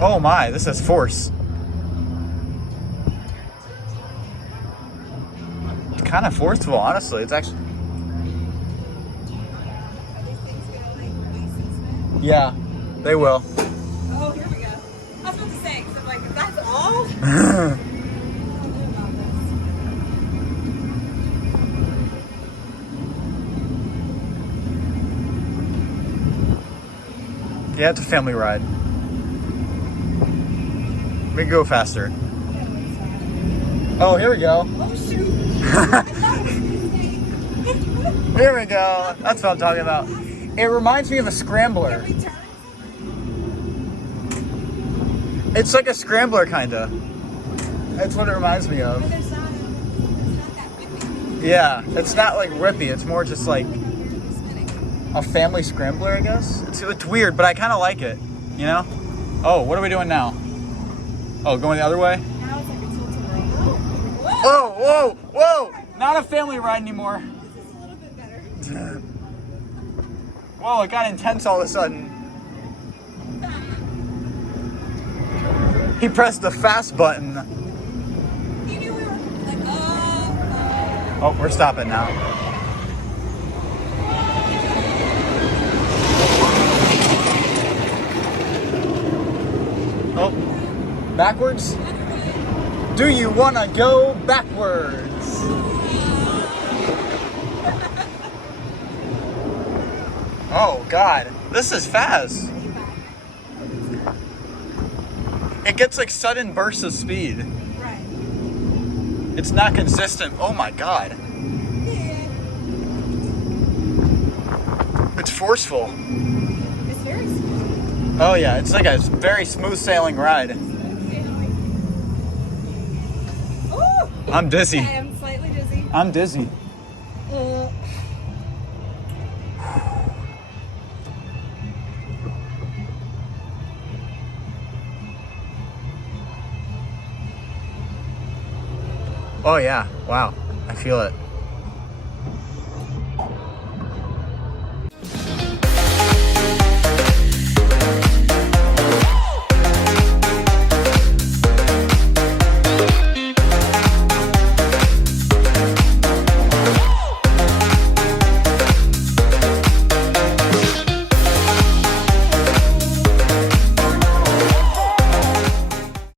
Oh my, this is force. It's kind of forceful, honestly. It's actually... Are these things gonna like release and spin? Yeah, they will. Oh, here we go. I was about to say, because I'm like, if that's all? I don't know about Yeah, it's a family ride. We can go faster. this. Oh, here we go. Oh, shoot. Here we go. That's what I'm talking about. It reminds me of a scrambler. Can we turn? It's like a scrambler, kind of. That's what it reminds me of. But there's not that whippy. Yeah, it's not like whippy. It's more just like You're spinning. a family scrambler, I guess. It's weird, but I kind of like it, you know? Oh, what are we doing now? Oh, going the other way? Now it's like a tilt-a-whirl. Whoa! Whoa, whoa, whoa! Not a family ride anymore. This is a little bit better. Whoa, it got intense all of a sudden. He pressed the fast button. He knew we were like, oh. Oh, we're stopping now. Oh, backwards? Do you want to go backwards? Oh, God. This is fast. It gets like sudden bursts of speed. Right. It's not consistent. Oh, my God. It's forceful. It's very smooth. Oh, yeah. It's like a very smooth sailing ride. Oh! I'm dizzy. I am slightly dizzy. I'm dizzy. Oh, yeah. Wow. I feel it.